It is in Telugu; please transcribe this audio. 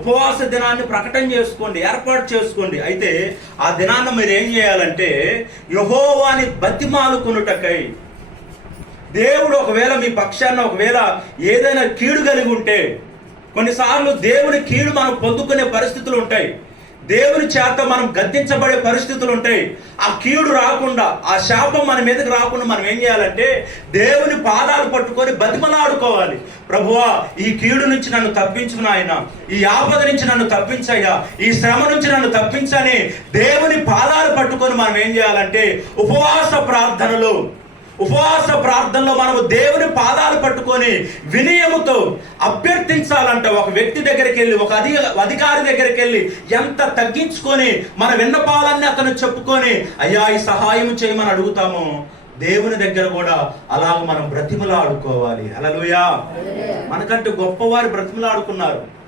ఉపవాస దినాన్ని ప్రకటన చేసుకోండి ఏర్పాటు చేసుకోండి. అయితే ఆ దినాన్ని మీరు ఏం చేయాలంటే యహోవాని బతిమాలుకొనుటకై దేవుడు ఒకవేళ మీ పక్షాన ఒకవేళ ఏదైనా కీడు కలిగి ఉంటే కొన్నిసార్లు దేవుని కీడు మనం పొందుకునే పరిస్థితులు ఉంటాయి. దేవుని చేత మనం గద్దించబడే పరిస్థితులు ఉంటాయి. ఆ కీడు రాకుండా ఆ శాపం మన మీదకి రాకుండా మనం ఏం చేయాలంటే దేవుని పాదాలు పట్టుకొని బతిమలాడుకోవాలి. ప్రభువా ఈ కీడు నుంచి నన్ను తప్పించుకున్న ఆయన ఈ ఆపద నుంచి నన్ను తప్పించయ్యా ఈ శ్రమ నుంచి నన్ను తప్పించని దేవుని పాదాలు పట్టుకొని మనం ఏం చేయాలంటే ఉపవాస ప్రార్థనలు. ఉపవాస ప్రార్థనలో మనము దేవుని పాదాలు పట్టుకొని వినయముతో అభ్యర్థించాలంట. ఒక వ్యక్తి దగ్గరికి వెళ్ళి ఒక అధి అధికారి దగ్గరికి వెళ్ళి ఎంత తగ్గించుకొని మన విన్నపాలన్నీ అతను చెప్పుకొని అయ్యా ఈ సహాయం చేయమని అడుగుతాము. దేవుని దగ్గర కూడా అలాగ మనం బ్రతిమలాడుకోవాలి. అలలుయా మనకంటే గొప్పవారు బ్రతిమలాడుకున్నారు.